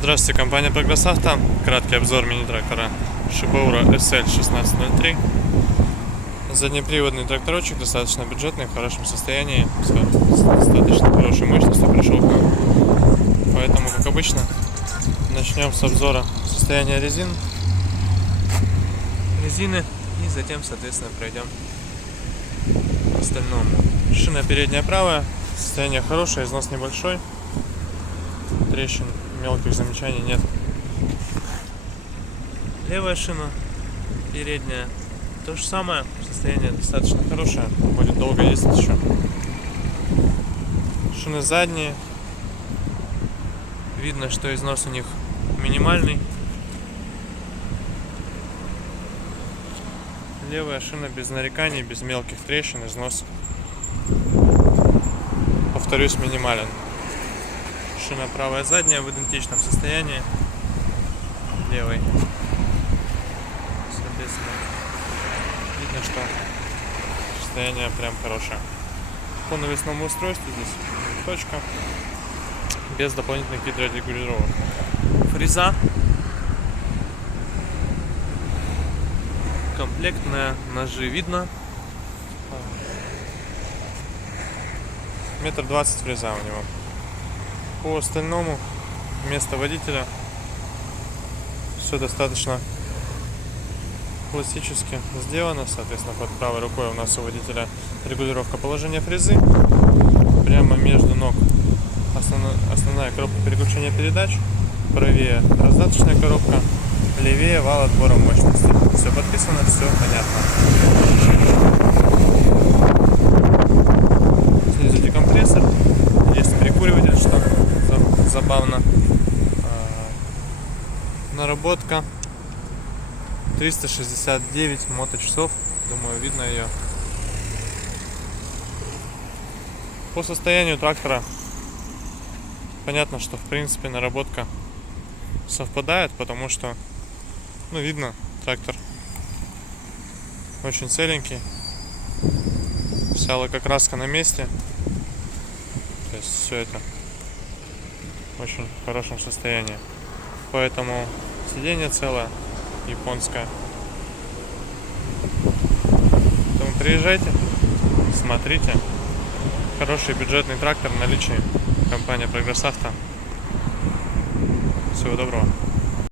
Здравствуйте, компания Прогресс Авто. Краткий обзор мини-трактора Шибаура SL1603. Заднеприводный тракторочек, достаточно бюджетный, в хорошем состоянии, с достаточно хорошей мощностью пришел к нам. Поэтому, как обычно, начнем с обзора состояния резины и затем, соответственно, пройдем к остальному. Шина передняя правая, состояние хорошее, износ небольшой, трещин, мелких замечаний нет. Левая шина передняя то же самое, состояние достаточно хорошее, будет долго ездить еще. Шины задние, видно, что износ у них минимальный. Левая шина без нареканий, без мелких трещин, износ, повторюсь, минимален. Шина правая задняя в идентичном состоянии левой. Соответственно, видно, что состояние прям хорошее. По навесному устройству здесь точка, без дополнительных гидрорегулировок. Фреза комплектная, ножи видно. 1,20 м фреза у него. По остальному, место водителя, все достаточно классически сделано. Соответственно, под правой рукой у нас у водителя регулировка положения фрезы. Прямо между ног основная коробка переключения передач. Правее раздаточная коробка, левее вал отбора мощности. Все подписано, все понятно. Снизу декомпрессор. Есть прикуриватель, что забавно. Наработка 369 моточасов. Думаю, видно ее. По состоянию трактора понятно, что в принципе наработка совпадает, потому что, видно, трактор очень целенький. Вся лакокраска на месте. То есть все это в очень хорошем состоянии. Поэтому сиденье целое, японское. Поэтому приезжайте, смотрите. Хороший бюджетный трактор в наличии. Компания Прогресс Авто. Всего доброго.